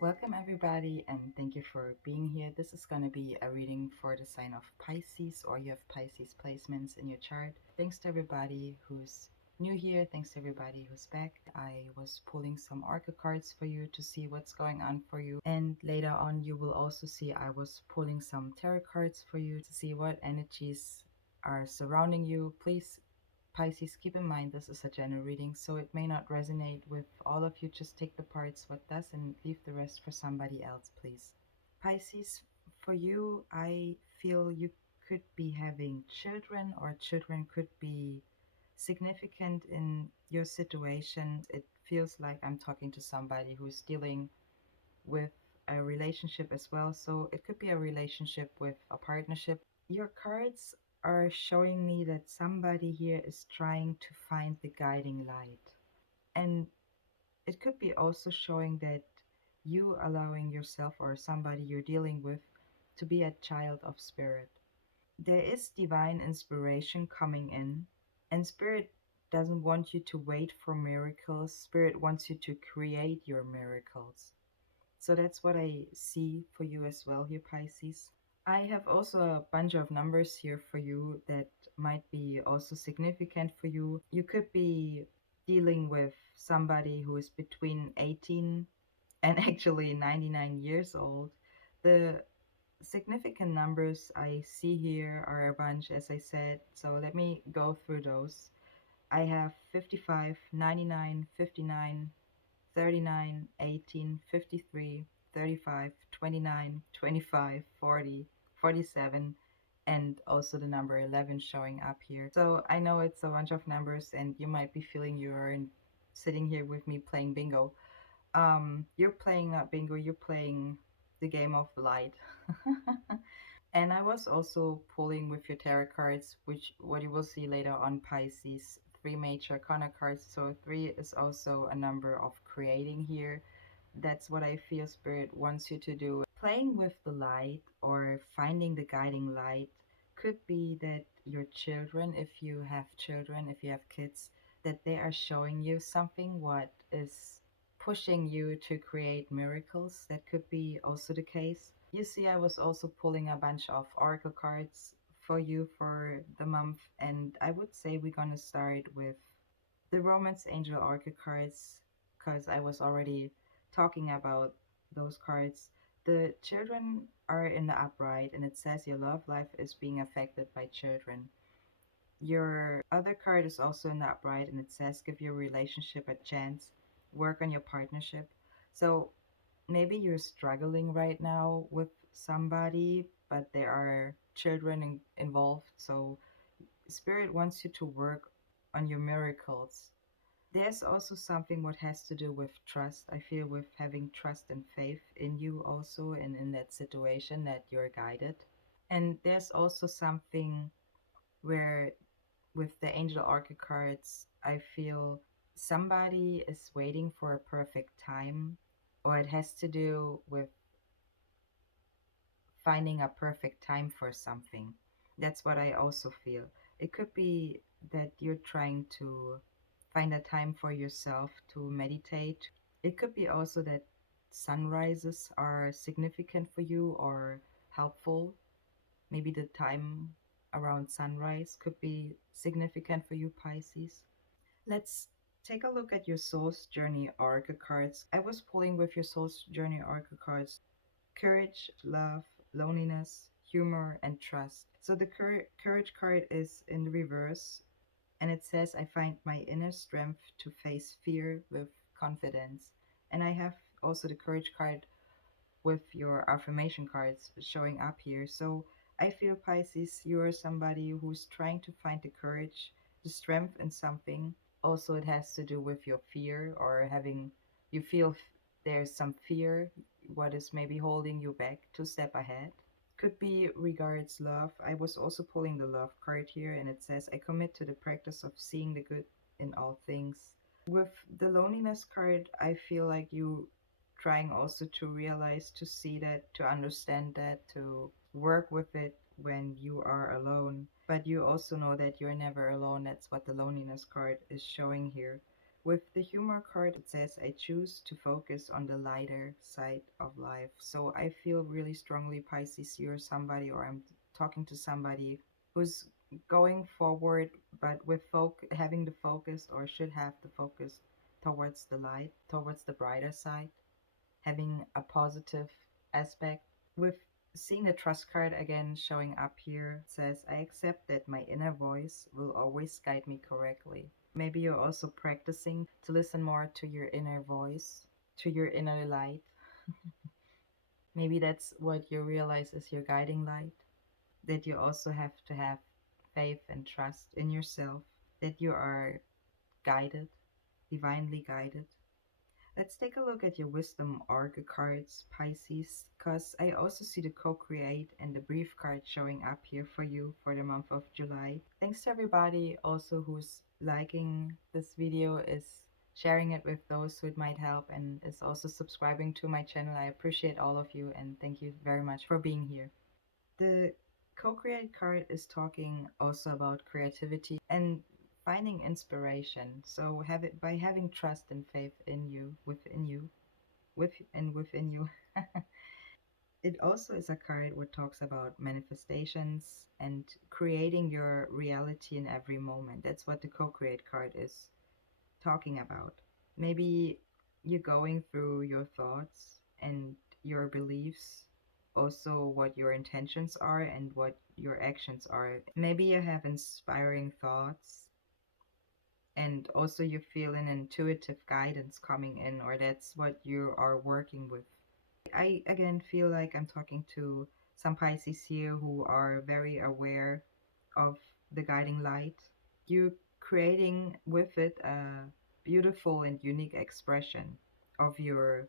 Welcome, everybody, and thank you for being here. This is going to be a reading for the sign of Pisces, or you have Pisces placements in your chart. Thanks to everybody who's new here. Thanks to everybody who's back. I was pulling some oracle cards for you to see what's going on for you. And later on, you will also see I was pulling some tarot cards for you to see what energies are surrounding you. Please, Pisces, keep in mind this is a general reading, so it may not resonate with all of you. Just take the parts what does and leave the rest for somebody else, please. Pisces, for you, I feel you could be having children, or children could be significant in your situation. It feels like I'm talking to somebody who's dealing with a relationship as well. So it could be a relationship with a partnership. Your cards are showing me that somebody here is trying to find the guiding light. And it could be also showing that you allowing yourself or somebody you're dealing with to be a child of spirit. There is divine inspiration coming in, and spirit doesn't want you to wait for miracles. Spirit wants you to create your miracles. So that's what I see for you as well here, Pisces. I have also a bunch of numbers here for you that might be also significant for you. You could be dealing with somebody who is between 18 and actually 99 years old. The significant numbers I see here are a bunch, as I said. So let me go through those. I have 55, 99, 59, 39, 18, 53, 35, 29, 25, 40, 47, and also the number 11 showing up here. So I know it's a bunch of numbers, and you might be feeling you're sitting here with me playing bingo. You're playing not bingo, you're playing the game of light. And I was also pulling with your tarot cards, which what you will see later on, Pisces, three major arcana cards. So three is also a number of creating here. That's what I feel Spirit wants you to do. Playing with the light or finding the guiding light could be that your children, if you have children, if you have kids, that they are showing you something what is pushing you to create miracles. That could be also the case. You see, I was also pulling a bunch of oracle cards for you for the month, and I would say we're gonna start with the Romance Angel Oracle cards because I was already talking about those cards. The children are in the upright, and it says your love life is being affected by children. Your other card is also in the upright, and it says give your relationship a chance, work on your partnership. So maybe you're struggling right now with somebody, but there are children involved. So Spirit wants you to work on your miracles. There's also something what has to do with trust. I feel with having trust and faith in you also, and in that situation that you're guided. And there's also something where with the angel oracle cards, I feel somebody is waiting for a perfect time, or it has to do with finding a perfect time for something. That's what I also feel. It could be that you're trying to find a time for yourself to meditate. It could be also that sunrises are significant for you or helpful. Maybe the time around sunrise could be significant for you, Pisces. Let's take a look at your soul's journey oracle cards. I was pulling with your soul's journey oracle cards: courage, love, loneliness, humor, and trust. So the courage card is in the reverse, and it says, I find my inner strength to face fear with confidence. And I have also the courage card with your affirmation cards showing up here. So I feel, Pisces, you are somebody who's trying to find the courage, the strength in something. Also, it has to do with your fear, or having, you feel there's some fear, what is maybe holding you back to step ahead. Could be regards love. I was also pulling the love card here, and it says, I commit to the practice of seeing the good in all things. With the loneliness card, I feel like you trying also to realize, to see that, to understand that, to work with it when you are alone. But you also know that you're never alone. That's what the loneliness card is showing here. With the humor card, it says, I choose to focus on the lighter side of life. So I feel really strongly, Pisces, you're somebody, or I'm talking to somebody who's going forward, but with having the focus, or should have the focus towards the light, towards the brighter side, having a positive aspect. With seeing the trust card again showing up here, it says, I accept that my inner voice will always guide me correctly. Maybe you're also practicing to listen more to your inner voice, to your inner light. Maybe that's what you realize is your guiding light, that you also have to have faith and trust in yourself, that you are guided, divinely guided. Let's take a look at your wisdom oracle cards, Pisces, because I also see the co-create and the brief card showing up here for you for the month of July. Thanks to everybody also who's liking this video, is sharing it with those who it might help, and is also subscribing to my channel. I appreciate all of you and thank you very much for being here. The co-create card is talking also about creativity and finding inspiration. So have it by having trust and faith in you, within you, within you. It also is a card which talks about manifestations and creating your reality in every moment. That's what the co-create card is talking about. Maybe you're going through your thoughts and your beliefs, also what your intentions are and what your actions are. Maybe you have inspiring thoughts and also you feel an intuitive guidance coming in, or that's what you are working with. I again feel like I'm talking to some Pisces here who are very aware of the guiding light. You creating with it a beautiful and unique expression of your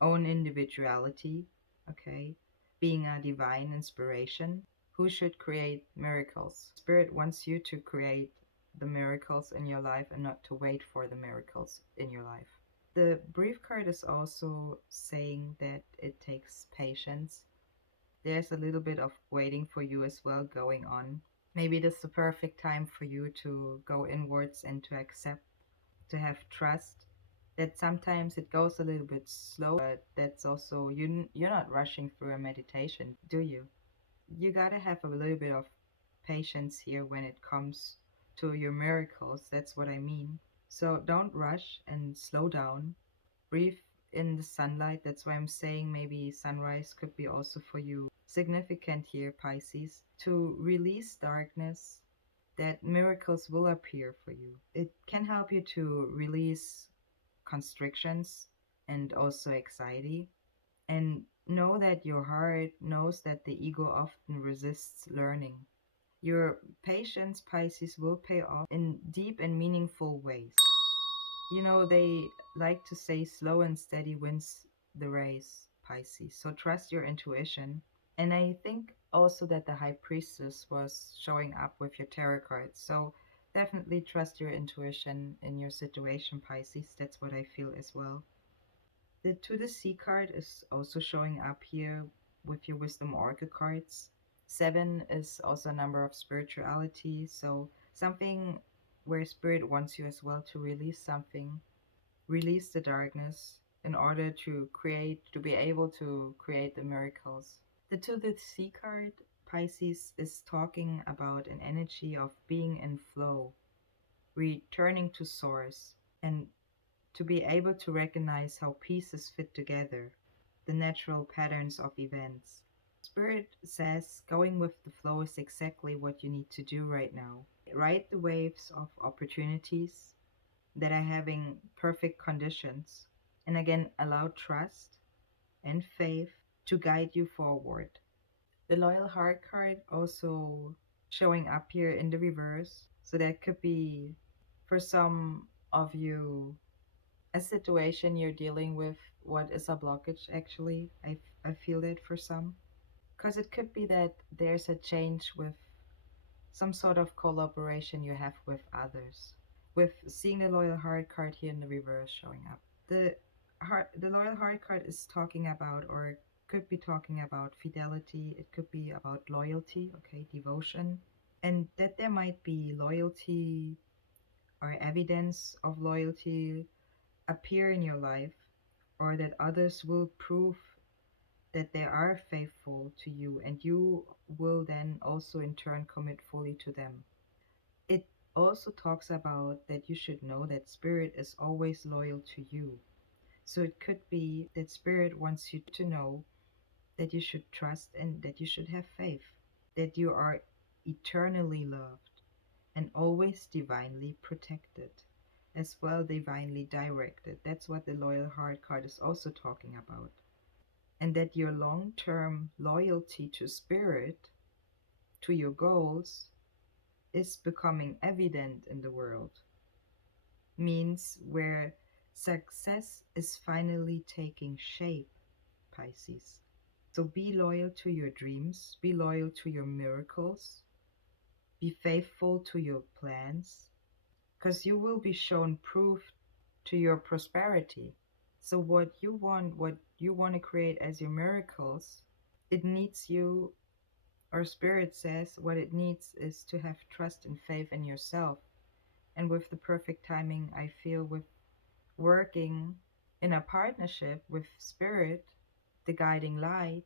own individuality, okay? Being a divine inspiration who should create miracles. Spirit wants you to create the miracles in your life and not to wait for the miracles in your life. The brief card is also saying that it takes patience. There's a little bit of waiting for you as well going on. Maybe this is the perfect time for you to go inwards and to accept, to have trust that sometimes it goes a little bit slow, but that's also you're not rushing through a meditation, do you? You got to have a little bit of patience here when it comes to your miracles. That's what I mean. So don't rush and slow down. Breathe in the sunlight. That's why I'm saying maybe sunrise could be also for you significant here, Pisces, to release darkness, that miracles will appear for you. It can help you to release constrictions and also anxiety. And know that your heart knows that the ego often resists learning. Your patience, Pisces, will pay off in deep and meaningful ways. You know, they like to say slow and steady wins the race, Pisces. So trust your intuition. And I think also that the High Priestess was showing up with your tarot cards. So definitely trust your intuition in your situation, Pisces. That's what I feel as well. The To the Sea card is also showing up here with your Wisdom Oracle cards. 7 is also a number of spirituality. So something where Spirit wants you as well to release something, release the darkness in order to create, to be able to create the miracles. The To the Sea card, Pisces, is talking about an energy of being in flow, returning to source, and to be able to recognize how pieces fit together, the natural patterns of events. Spirit says going with the flow is exactly what you need to do right now. Ride the waves of opportunities that are having perfect conditions, and again, allow trust and faith to guide you forward. The Loyal Heart card also showing up here in the reverse. So that could be for some of you a situation you're dealing with, what is a blockage actually. I feel it for some. Because it could be that there's a change with some sort of collaboration you have with others. With seeing the Loyal Heart card here in the reverse showing up. The Loyal Heart card is talking about, or could be talking about fidelity, it could be about loyalty, okay, devotion, and that there might be loyalty or evidence of loyalty appear in your life, or that others will prove that they are faithful to you, and you will then also in turn commit fully to them. It also talks about that you should know that spirit is always loyal to you. So it could be that spirit wants you to know that you should trust and that you should have faith, that you are eternally loved and always divinely protected, as well divinely directed. That's what the loyal heart card is also talking about. And that your long term loyalty to spirit, to your goals, is becoming evident in the world, means where success is finally taking shape, Pisces. So be loyal to your dreams, be loyal to your miracles, be faithful to your plans, because you will be shown proof to your prosperity. So what you want to create as your miracles, it needs you, or spirit says what it needs is to have trust and faith in yourself. And with the perfect timing, I feel with working in a partnership with spirit, the guiding light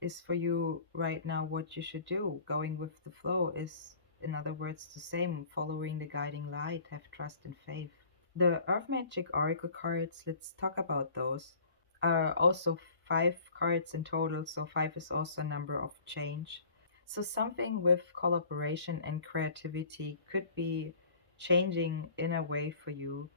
is for you right now what you should do. Going with the flow is, in other words, the same, following the guiding light, have trust and faith. The Earth Magic Oracle cards, let's talk about those, are also five cards in total, so five is also a number of change. So something with collaboration and creativity could be changing in a way for you,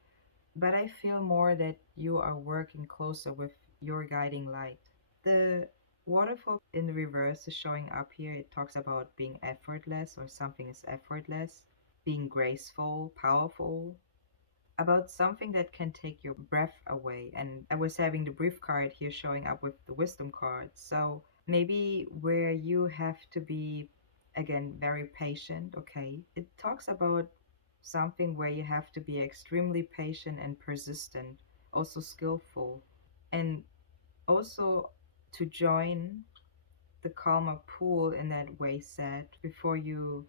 but I feel more that you are working closer with your guiding light. The waterfall in the reverse is showing up here. It talks about being effortless, or something is effortless, being graceful, powerful, about something that can take your breath away. And I was having the brief card here showing up with the wisdom card. So maybe where you have to be, again, very patient, okay? It talks about something where you have to be extremely patient and persistent, also skillful, and also to join the calmer pool in that way set before you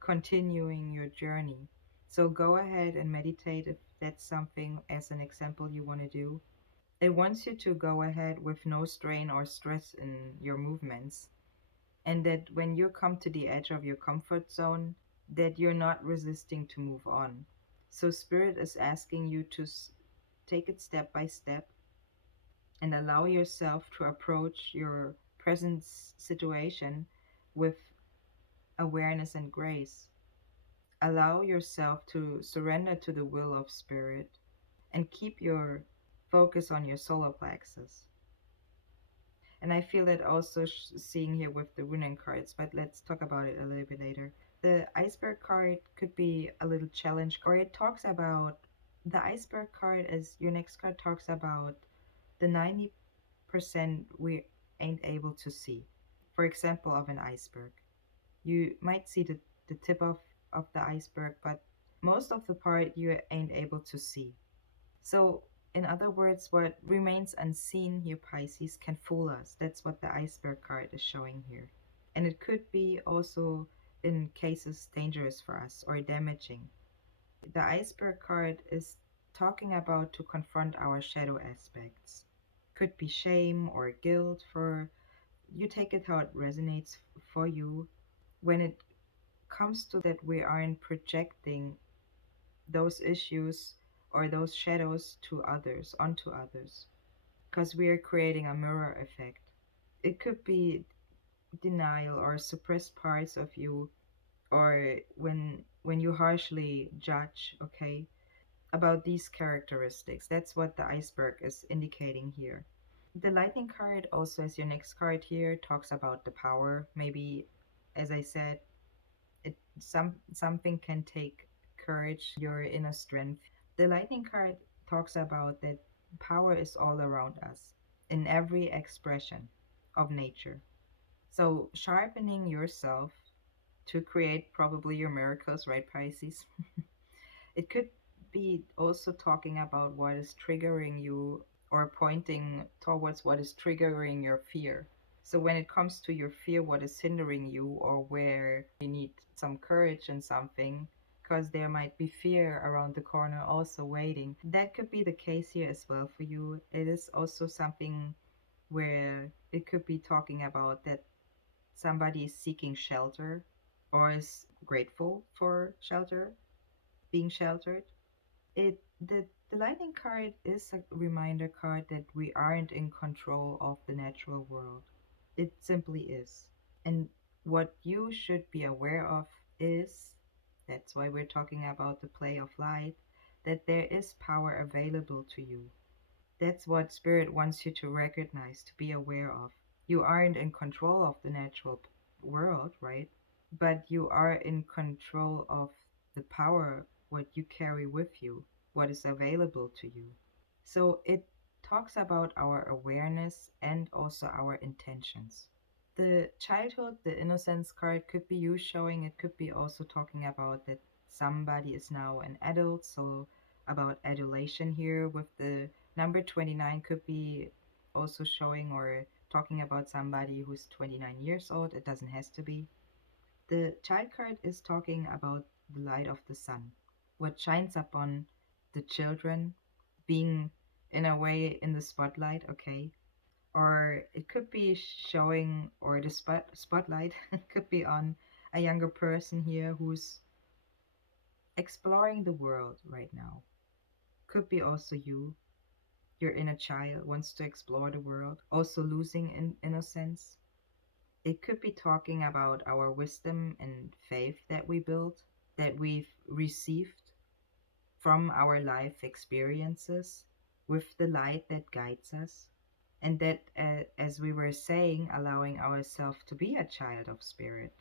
continuing your journey. So go ahead and meditate if that's something, as an example, you want to do. It wants you to go ahead with no strain or stress in your movements, and that when you come to the edge of your comfort zone, that you're not resisting to move on. So spirit is asking you to take it step by step and allow yourself to approach your present situation with awareness and grace. Allow yourself to surrender to the will of spirit and keep your focus on your solar plexus. And I feel that also seeing here with the runic cards, but let's talk about it a little bit later. The iceberg card could be a little challenge, or it talks about the iceberg card, as your next card talks about the 90% we ain't able to see. For example, of an iceberg. You might see the tip of the iceberg, but most of the part you ain't able to see. So, in other words, what remains unseen here, Pisces, can fool us. That's what the iceberg card is showing here. And it could be also, in cases, dangerous for us or damaging. The iceberg card is talking about to confront our shadow aspects. Could be shame or guilt, for you take it how it resonates for you. When it comes to that, we aren't projecting those issues or those shadows to others, onto others, because we are creating a mirror effect. It could be denial or suppressed parts of you, or when you harshly judge, okay, about these characteristics. That's what the iceberg is indicating here. The lightning card, also as your next card here, talks about the power. Maybe, as I said, something can take courage, your inner strength. The lightning card talks about that power is all around us in every expression of nature. So sharpening yourself to create probably your miracles, right, Pisces? It could be also talking about what is triggering you, or pointing towards what is triggering your fear. So when it comes to your fear, what is hindering you, or where you need some courage in something, because there might be fear around the corner also waiting. That could be the case here as well for you. It is also something where it could be talking about that somebody is seeking shelter or is grateful for shelter, being sheltered. The lightning card is a reminder card that we aren't in control of the natural world. It simply is. And what you should be aware of is, that's why we're talking about the play of light, that there is power available to you. That's what Spirit wants you to recognize, to be aware of. You aren't in control of the natural world, right? But you are in control of the power, what you carry with you, what is available to you. So it talks about our awareness and also our intentions. The childhood, the innocence card could be you showing, it could be also talking about that somebody is now an adult, so about adulation here with the number 29 could be also showing or talking about somebody who's 29 years old. It doesn't has to be. The child card is talking about the light of the sun, what shines upon the children being in a way in the spotlight, okay? Or it could be showing, or the spotlight could be on a younger person here who's exploring the world right now. Could be also you, your inner child wants to explore the world, also losing in innocence. It could be talking about our wisdom and faith that we built, that we've received from our life experiences with the light that guides us. And that, as we were saying, allowing ourselves to be a child of spirit.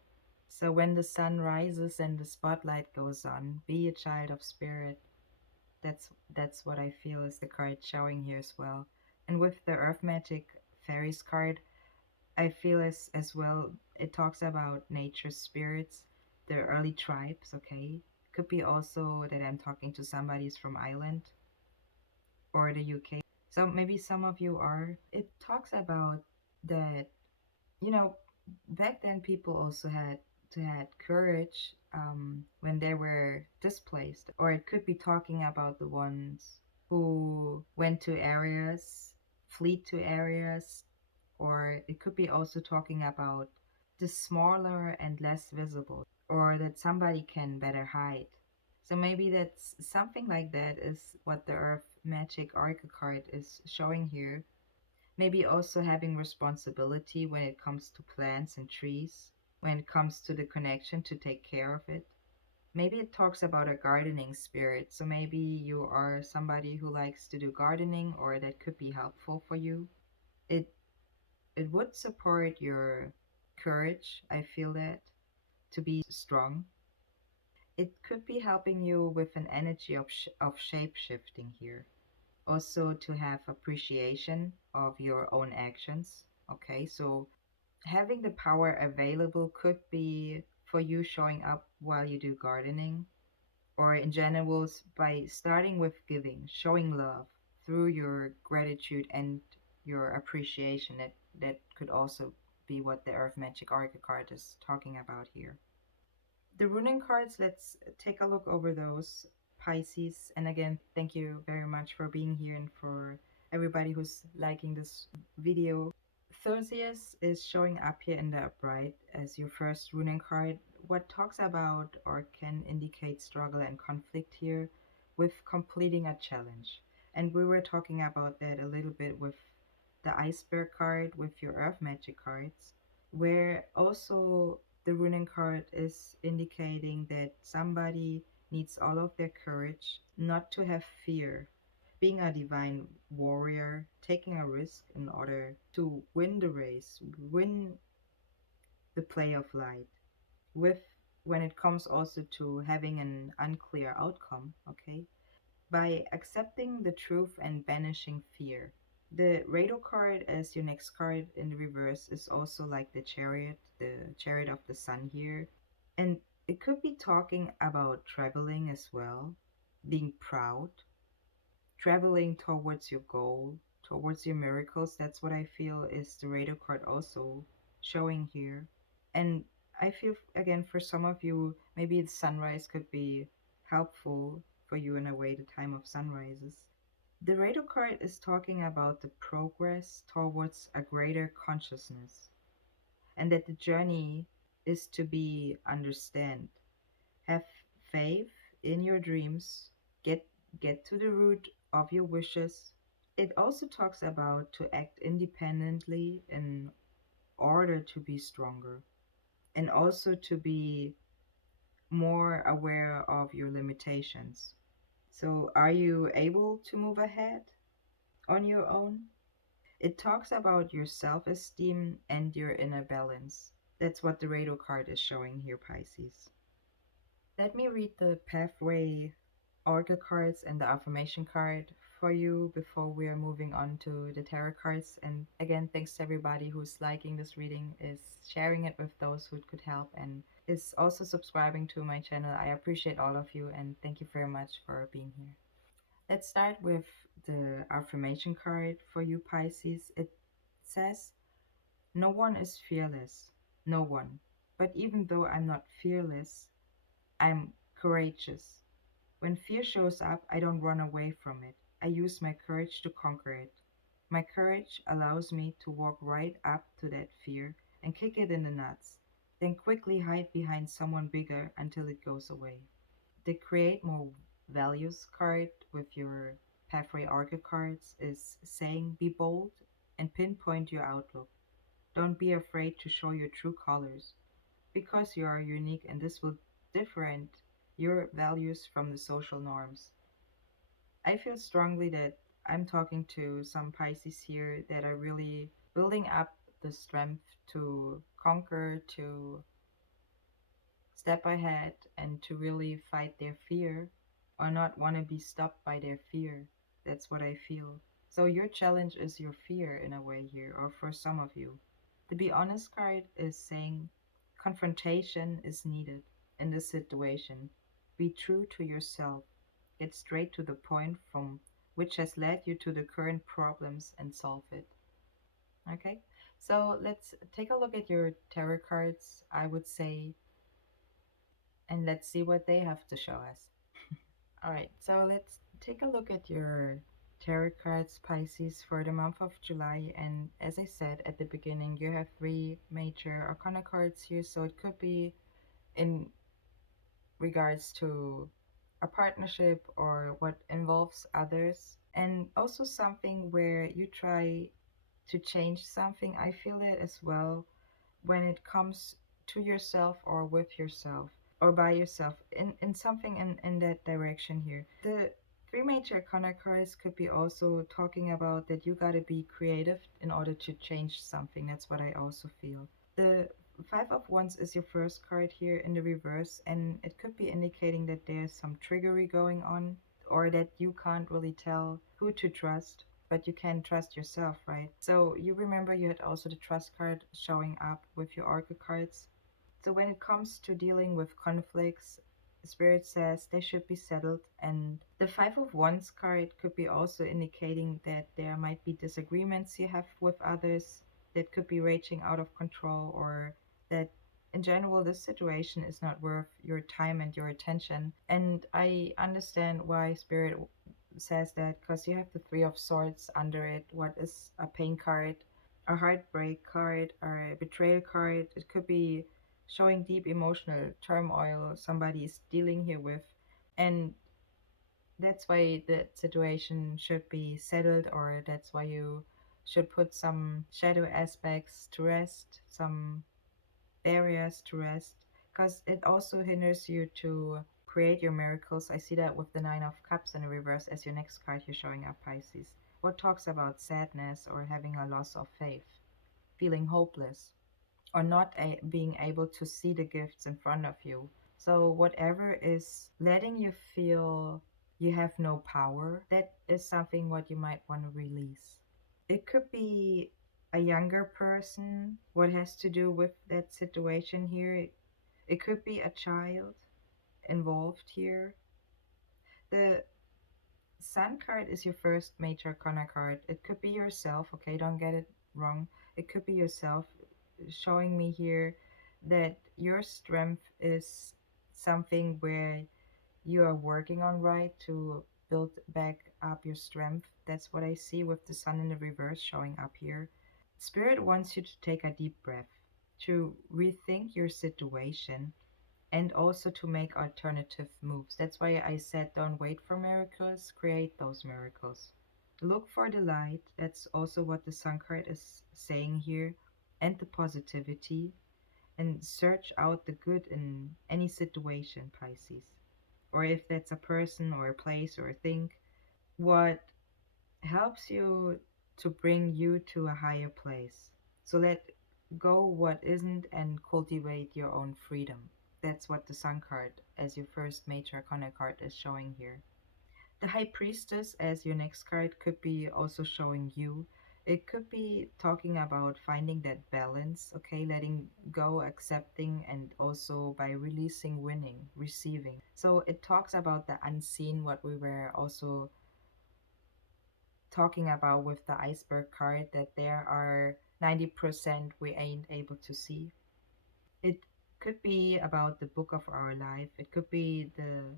So when the sun rises and the spotlight goes on, be a child of spirit. That's what I feel is the card showing here as well. And with the Earth Magic Fairies card, I feel as well it talks about nature spirits, the early tribes, okay? Could be also that I'm talking to somebody's from Ireland or the UK. So maybe some of you are. It talks about that, you know, back then people also had courage when they were displaced, or it could be talking about the ones who went to areas, flee to areas, or it could be also talking about the smaller and less visible, or that somebody can better hide. So maybe that's something like that is what the Earth Magic Oracle card is showing here. Maybe also having responsibility when it comes to plants and trees, when it comes to the connection to take care of it. Maybe it talks about a gardening spirit. So maybe you are somebody who likes to do gardening, or that could be helpful for you. It it would support your courage, I feel that, to be strong. It could be helping you with an energy of shape shifting here. Also to have appreciation of your own actions. Okay, so having the power available could be for you showing up while you do gardening, or in general by starting with giving, showing love through your gratitude and your appreciation. That could also be what the Earth Magic Oracle card is talking about here. The runing cards, let's take a look over those. Pisces, and again, thank you very much for being here and for everybody who's liking this video. Theseus is showing up here in the upright as your first runing card, what talks about or can indicate struggle and conflict here with completing a challenge. And we were talking about that a little bit with the iceberg card with your earth magic cards, where also the runing card is indicating that somebody needs all of their courage not to have fear, being a divine warrior, taking a risk in order to win the race, win the play of light. With when it comes also to having an unclear outcome, okay? By accepting the truth and banishing fear. The Rado card as your next card in the reverse is also like the chariot of the sun here. And it could be talking about traveling as well, being proud, traveling towards your goal, towards your miracles. That's what I feel is the radar card also showing here. And I feel again for some of you, maybe the sunrise could be helpful for you in a way, the time of sunrises. The Rado card is talking about the progress towards a greater consciousness, and that the journey is to be understand. Have faith in your dreams, get get to the root of your wishes. It also talks about to act independently in order to be stronger, and also to be more aware of your limitations. So, are you able to move ahead on your own? It talks about your self esteem and your inner balance. That's what the Rado card is showing here, Pisces. Let me read the pathway oracle cards and the affirmation card for you before we are moving on to the tarot cards. And again, thanks to everybody who's liking this reading, is sharing it with those who it could help, and is also subscribing to my channel. I appreciate all of you and thank you very much for being here. Let's start with the affirmation card for you, Pisces. It says, no one is fearless. No one. But even though I'm not fearless, I'm courageous. When fear shows up, I don't run away from it. I use my courage to conquer it. My courage allows me to walk right up to that fear and kick it in the nuts, then quickly hide behind someone bigger until it goes away. The create more values card with your pathway oracle cards is saying be bold and pinpoint your outlook. Don't be afraid to show your true colors because you are unique and this will different your values from the social norms. I feel strongly that I'm talking to some Pisces here that are really building up the strength to conquer, to step ahead, and to really fight their fear or not want to be stopped by their fear. That's what I feel. So, your challenge is your fear in a way here, or for some of you. The Be Honest card is saying confrontation is needed in this situation. Be true to yourself. Get straight to the point from which has led you to the current problems and solve it. Okay? So let's take a look at your tarot cards, I would say, and let's see what they have to show us. All right, so let's take a look at your tarot cards, Pisces, for the month of July. And as I said at the beginning, you have three major arcana cards here, so it could be in regards to a partnership or what involves others, and also something where you try to change something. I feel it as well when it comes to yourself or with yourself or by yourself in something in that direction here. The three major arcana cards could be also talking about that you gotta be creative in order to change something. That's what I also feel. The Five of Wands is your first card here in the reverse, and it could be indicating that there's some triggery going on, or that you can't really tell who to trust, but you can trust yourself, right? So you remember you had also the trust card showing up with your oracle cards. So when it comes to dealing with conflicts, Spirit says they should be settled. And the Five of Wands card could be also indicating that there might be disagreements you have with others that could be raging out of control, or that in general this situation is not worth your time and your attention. And I understand why Spirit says that, because you have the Three of Swords under it. What is a pain card, a heartbreak card, or a betrayal card? It could be showing deep emotional turmoil somebody is dealing here with. And that's why the situation should be settled, or that's why you should put some shadow aspects to rest, some barriers to rest, because it also hinders you to create your miracles. I see that with the Nine of Cups in the reverse as your next card here showing up, Pisces. What talks about sadness or having a loss of faith, feeling hopeless, or not being able to see the gifts in front of you. So, whatever is letting you feel you have no power, that is something what you might want to release. It could be a younger person, what has to do with that situation here. It could be a child involved here. The Sun card is your first major arcana card. It could be yourself, okay? Don't get it wrong. It could be yourself, showing me here that your strength is something where you are working on, right, to build back up your strength. That's what I see with the sun in the reverse showing up here. Spirit wants you to take a deep breath, to rethink your situation, and also to make alternative moves. That's why I said don't wait for miracles, create those miracles. Look for the light. That's also what the sun card is saying here, and the positivity, and search out the good in any situation, Pisces. Or if that's a person or a place or a thing, what helps you to bring you to a higher place. So let go what isn't and cultivate your own freedom. That's what the Sun card, as your first major arcana card, is showing here. The High Priestess, as your next card, could be also showing you. It could be talking about finding that balance, okay, letting go, accepting, and also by releasing, winning, receiving. So it talks about the unseen, what we were also talking about with the iceberg card, that there are 90% we ain't able to see. It could be about the book of our life. It could be the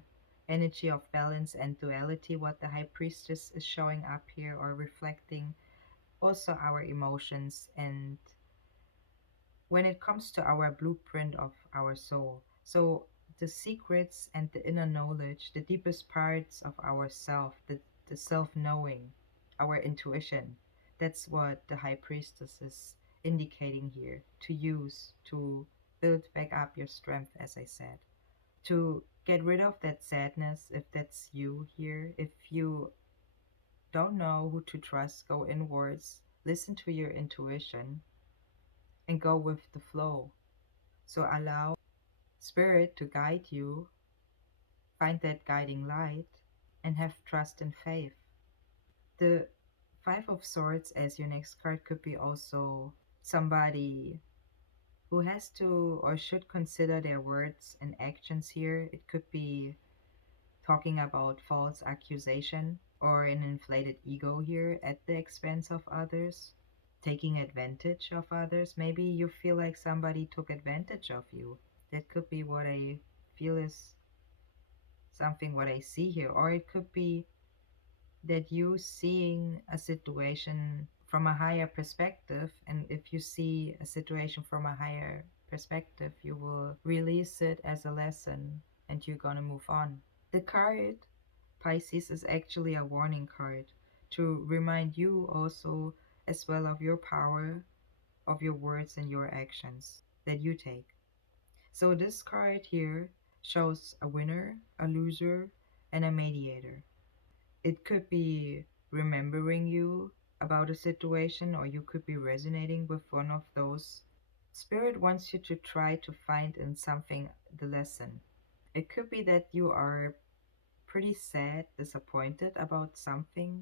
energy of balance and duality, what the high priestess is showing up here or reflecting. Also, our emotions, and when it comes to our blueprint of our soul. So, the secrets and the inner knowledge, the deepest parts of ourself, the self knowing, our intuition. That's what the high priestess is indicating here, to use to build back up your strength, as I said, to get rid of that sadness. If that's you here, if you don't know who to trust, go inwards, listen to your intuition, and go with the flow. So allow spirit to guide you, find that guiding light, and have trust and faith. The Five of Swords as your next card could be also somebody who has to or should consider their words and actions here. It could be talking about false accusation or an inflated ego here at the expense of others, taking advantage of others. Maybe you feel like somebody took advantage of you. That could be what I feel is something what I see here. Or it could be that you seeing a situation from a higher perspective, and if you see a situation from a higher perspective, you will release it as a lesson and you're gonna move on. The card Pisces is actually a warning card to remind you also as well of your power, of your words and your actions that you take. So this card here shows a winner, a loser, and a mediator. It could be remembering you about a situation, or you could be resonating with one of those. Spirit wants you to try to find in something the lesson. It could be that you are pretty sad, disappointed about something.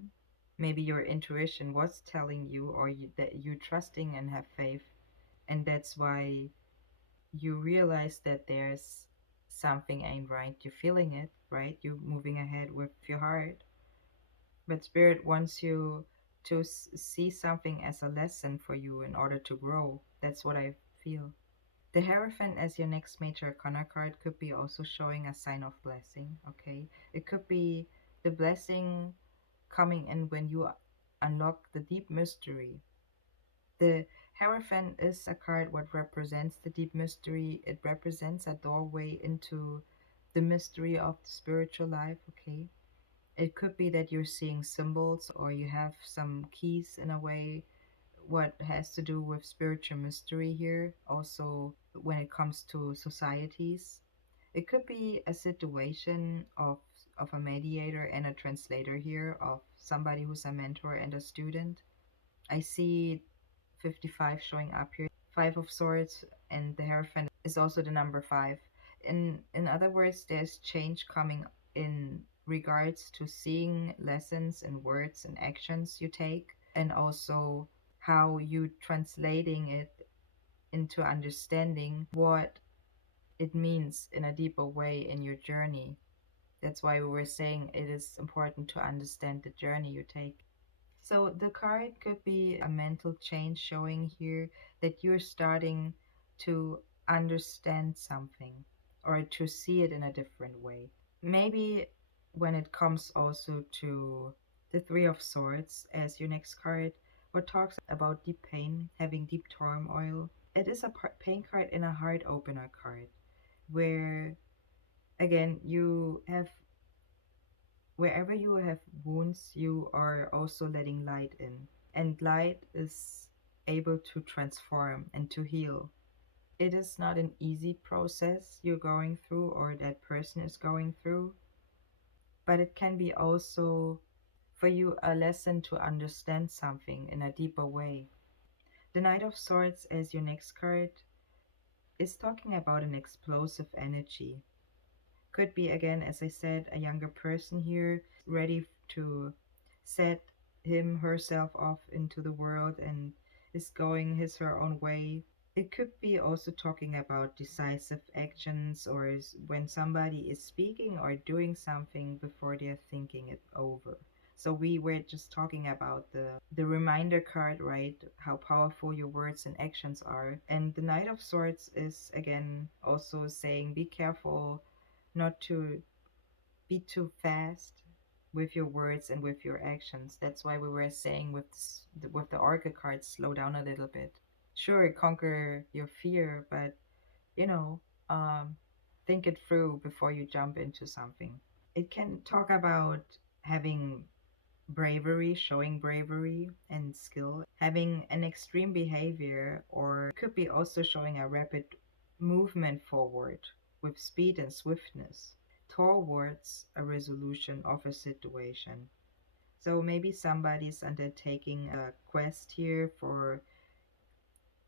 Maybe your intuition was telling you, or that you're trusting and have faith, and that's why you realize that there's something ain't right. You're feeling it, right? You're moving ahead with your heart, but spirit wants you to see something as a lesson for you in order to grow. That's what I feel. The Hierophant as your next major arcana card could be also showing a sign of blessing, okay? It could be the blessing coming in when you unlock the deep mystery. The Hierophant is a card what represents the deep mystery. It represents a doorway into the mystery of the spiritual life, okay? It could be that you're seeing symbols or you have some keys in a way what has to do with spiritual mystery here, also when it comes to societies. It could be a situation of a mediator and a translator here, of somebody who's a mentor and a student. I see 55 showing up here. Five of Swords and the Hierophant is also the number five. In other words, there's change coming in regards to seeing lessons and words and actions you take, and also how you translating it into understanding what it means in a deeper way in your journey. That's why we were saying it is important to understand the journey you take. So the card could be a mental change showing here, that you're starting to understand something or to see it in a different way. Maybe when it comes also to the Three of Swords as your next card, what talks about deep pain, having deep turmoil. It is a pain card and a heart opener card where, again, you have, wherever you have wounds, you are also letting light in. And light is able to transform and to heal. It is not an easy process you're going through or that person is going through, but it can be also for you a lesson to understand something in a deeper way. The Knight of Swords as your next card is talking about an explosive energy. Could be, again, as I said, a younger person here ready to set him herself off into the world and is going his her own way. It could be also talking about decisive actions or is when somebody is speaking or doing something before they're thinking it over. So we were just talking about the reminder card, right? How powerful your words and actions are. And the Knight of Swords is again also saying be careful not to be too fast with your words and with your actions. That's why we were saying with the Oracle cards, slow down a little bit. Sure, conquer your fear, but you know, um, think it through before you jump into something. It can talk about having bravery, showing bravery and skill, having an extreme behavior, or could be also showing a rapid movement forward with speed and swiftness towards a resolution of a situation. So maybe somebody's undertaking a quest here for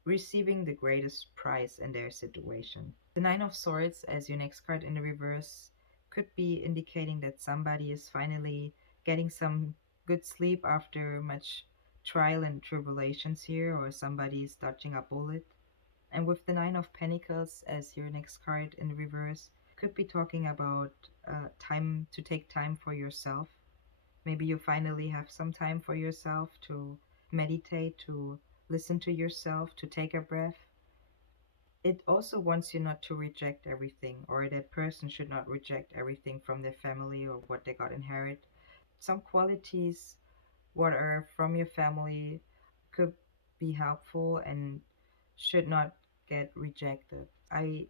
receiving the greatest prize in their situation. The Nine of Swords as your next card in the reverse could be indicating that somebody is finally getting some good sleep after much trial and tribulations here, or somebody is dodging a bullet. And with the Nine of Pentacles as your next card in the reverse, could be talking about time to take time for yourself. Maybe you finally have some time for yourself to meditate, to listen to yourself, to take a breath. It also wants you not to reject everything, or that person should not reject everything from their family or what they got inherit. Some qualities what are from your family could be helpful and should not get rejected. I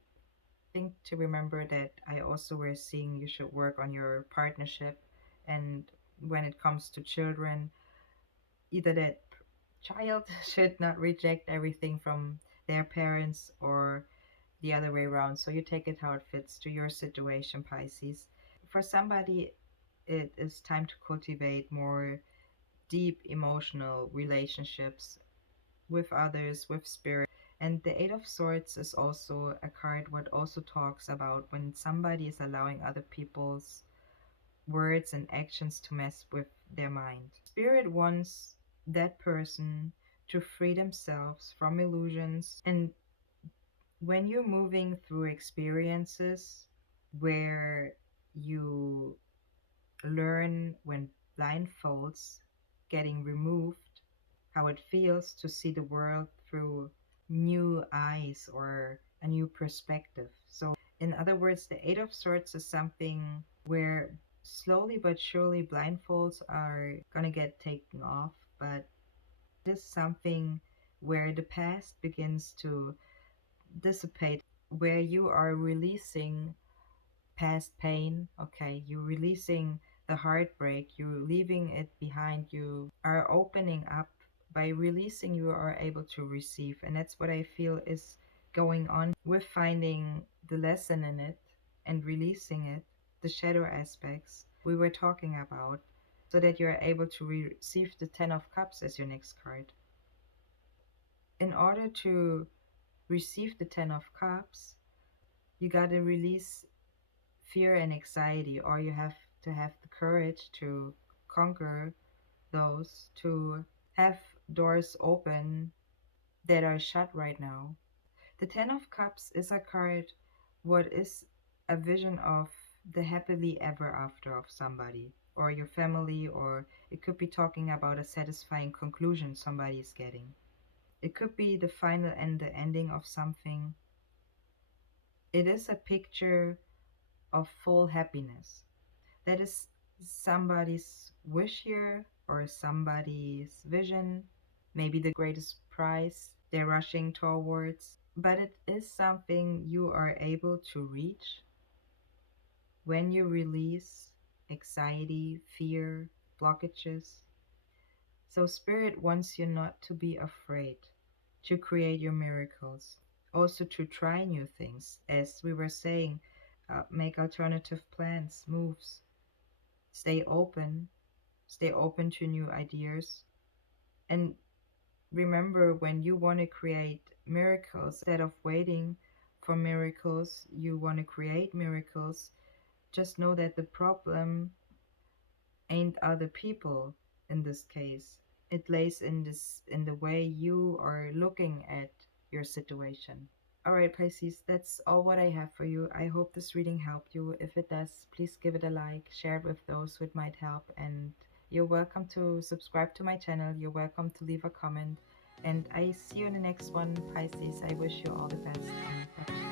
think to remember that I also were seeing you should work on your partnership, and when it comes to children, either that child should not reject everything from their parents or the other way around. So you take it how it fits to your situation, Pisces. For somebody, it is time to cultivate more deep emotional relationships with others, with spirit. And the Eight of Swords is also a card what also talks about when somebody is allowing other people's words and actions to mess with their mind. Spirit wants that person to free themselves from illusions. And when you're moving through experiences where you learn when blindfolds getting removed, how it feels to see the world through new eyes or a new perspective. So, in other words, the Eight of Swords is something where slowly but surely blindfolds are gonna get taken off, but it is something where the past begins to dissipate, where you are releasing past pain. Okay, you're releasing the heartbreak, you're leaving it behind, you are opening up. By releasing, you are able to receive, and that's what I feel is going on with finding the lesson in it and releasing it, the shadow aspects we were talking about, so that you're able to receive the Ten of Cups as your next card. In order to receive the Ten of Cups, you got to release fear and anxiety, or you have to have the courage to conquer those, to have doors open that are shut right now. The Ten of Cups is a card what is a vision of the happily ever after of somebody or your family, or it could be talking about a satisfying conclusion somebody is getting. It could be the final and the ending of something. It is a picture of full happiness. That is somebody's wish here or somebody's vision, maybe the greatest prize they're rushing towards, but it is something you are able to reach when you release anxiety, fear, blockages. So, Spirit wants you not to be afraid to create your miracles, also to try new things. As we were saying, make alternative plans, moves, stay open, stay open to new ideas. And remember, when you want to create miracles, instead of waiting for miracles, you want to create miracles, just know that the problem ain't other people in this case. It lays in the way you are looking at your situation. All right, Pisces, that's all what I have for you. I hope this reading helped you. If it does, please give it a like, share it with those who it might help, and you're welcome to subscribe to my channel. You're welcome to leave a comment. And I see you in the next one, Pisces. I wish you all the best. And bye.